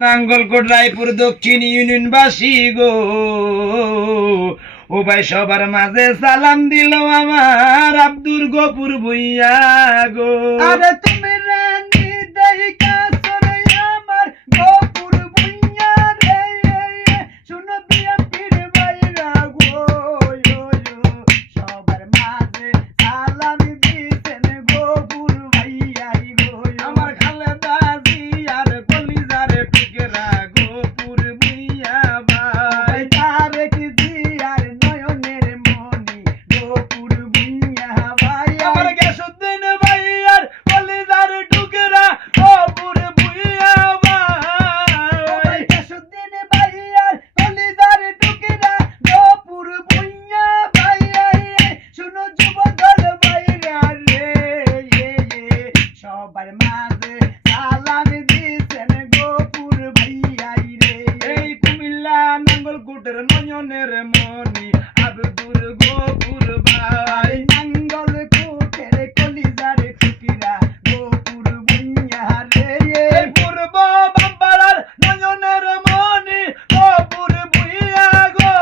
নাঙ্গলকোট রায়পুর দক্ষিণ ইউনিয়নবাসী গো, ও ভাই সবার মাঝে সালাম দিল আমার আব্দুর গফুর ভুইয়া গো। আরে তুমি রানী দেইকা সরে আমার গফুর ভুইয়া রে, শুনো বিএনপির ভাইরা গো, সবার মাঝে সালাম দিছেন গফুর ভাইয়াই গো। আমার খালেদা জিয়ার কলিজার টুকরা গফুর ভুইয়া ভাই। তারেক জিয়ার নয়নের মনি গফুর ভুইয়া ভাই। আমার গেসুদ্দিন ভাইয়ার কলিজার টুকরা গফুর ভুইয়া ভাই। গেসুদ্দিন ভাইয়ার কলিজার টুকরা গফুর ভুইয়া ভাই। শুনো যুবদল ভাইরা রে, সবার মাঝে সালাম দিছেন গফুর ভাইয়াই রে। এই কুমিল্লা নাঙ্গলকোটের নয়নের মনি আব্দুর গফুর ভাই। নাঙ্গলকোটের কলিজার টুকরা গফুর ভুইয়া রে। এই পূর্ব বাম্পারার নয়নের মনি গফুর ভুইয়া গো।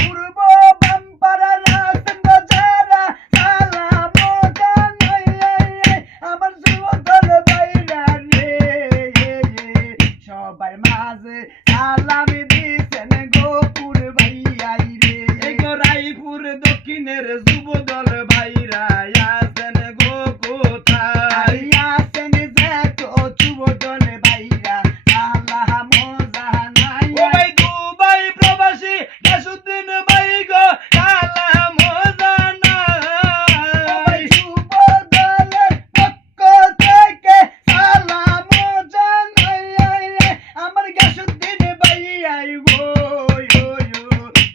পূর্ব বাম্পারার রাসেন যারা সালাম জানাই, আমার যুবদল ভাইরা রে, সবার মাঝে সালাম দিছেন গফুর ভাইয়াই রে। এই গো রায়পুর দক্ষিণের যুবদল ভাইরা আছেন গো কোথায়। আছেন যে তো যুবদল ভাইরা সালাম জানাই। ও ভাই দুবাই প্রবাসী গেসুদ্দিন ভাই গো সালাম জানাই। যুবদলের পক্ষ থেকে সালাম জানাই, আমার গেসুদ্দিন ভাইয়াই গো,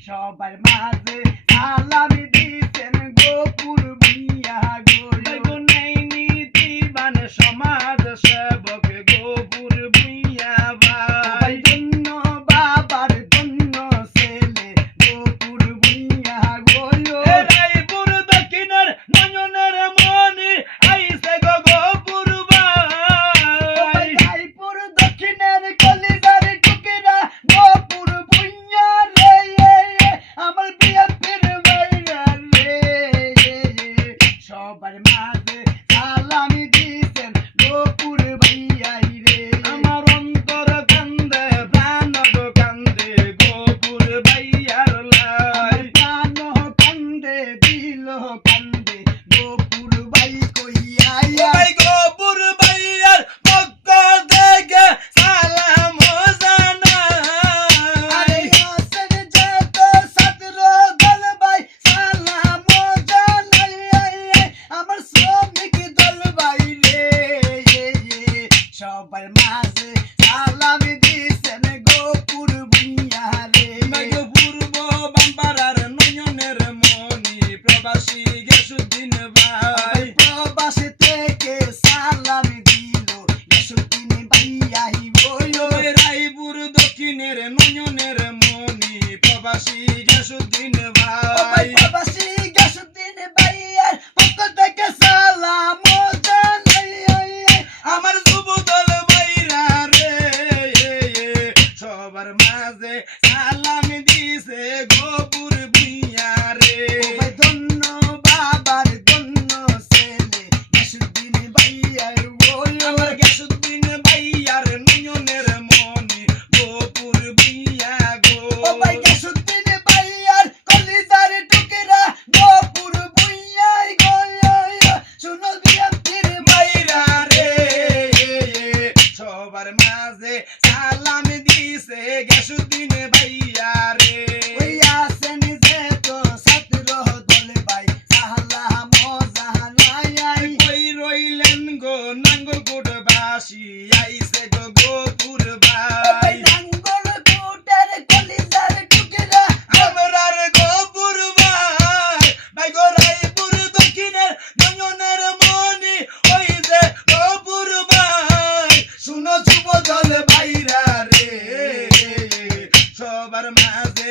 সবার মাঝে সালাম দিছেন গফুর ভুইয়া গো। এই গো নেই নীতিবান সমাজ সেবক গফুর ভুইয়া ভাই। ধন্য বাবার ধন্য ছেলে গফুর ভুইয়া গো। এ রায়পুর দক্ষিণের নয়নের মনি আইছে গো গফুর ভাই। রায়পুর দক্ষিণের কলিজার টুকরা গফুর ভুইয়া রে, আমার বিএনপির ভাইরা রে, সবার মাঝে সালাম দিছেন গফুর ভাইয়াই রে। আমার অন্তর কান্দে প্রাণ গো কান্দে গফুর ভাইয়ার লাই। প্রাণ কান্দে দিল কান্দে গফুর ভাই কইয়া। ভাই গফুর ভাইয়ার পক্ষ থেকে সালাম জানাই। আছেন যে তো ছাত্র দল ভাই সালাম জানাই, আমার শ্রমিক দল ভাই রে, সবার মাঝে সালাম দিছেন গফুর ভুইয়া রে। ভাই গো পূর্ব বাম্পারার নয়নের মনি প্রবাসী গেসুদ্দিন ভাই। প্রবাসী থেকে সালাম দিল গেসুদ্দিন ভাইয়াই গো। ওই রায়পুর দক্ষিণের নয়নের মনি প্রবাসী গেসুদ্দিন ভাই। প্রবাসী গেসুদ্দিন ভাইয়ার পক্ষ থেকে সালাম জানাই, আমার যুবদল ভাইরা রে, সবার মাঝে সালাম দিছে গফুর ভুইয়া রে। ধন্য বাবার ধন্য ছেলে গেসুদ্দিন ভাইয়ার গো। আমার গেসুদ্দিন ভাইয়ার নয়নের মনি গফুর ভুইয়া গো। গেসুদ্দিন ভাইয়ার কলিজার টুকরা গফুর ভুইয়াই গো, শুনো বিএনপির ভাইরা রে, সবার মাঝে সালাম দিছে গেসুদ্দিন ভাইয়া রে। আছেন যে তো ছাত্র দল ভাই সালাম জানাই। কই রইলেন গো নাঙ্গলকোট বাসী আইছে গো গফুর ভাই। নাঙ্গলকোটের কলিজার টুকরা আমরার গফুর ভাই। ভাই গো রায়পুর দক্ষিণের নয়নের মনি ওই যে গফুর ভাই। শুনো যুবদল ভাইরা রে, সবার মাঝে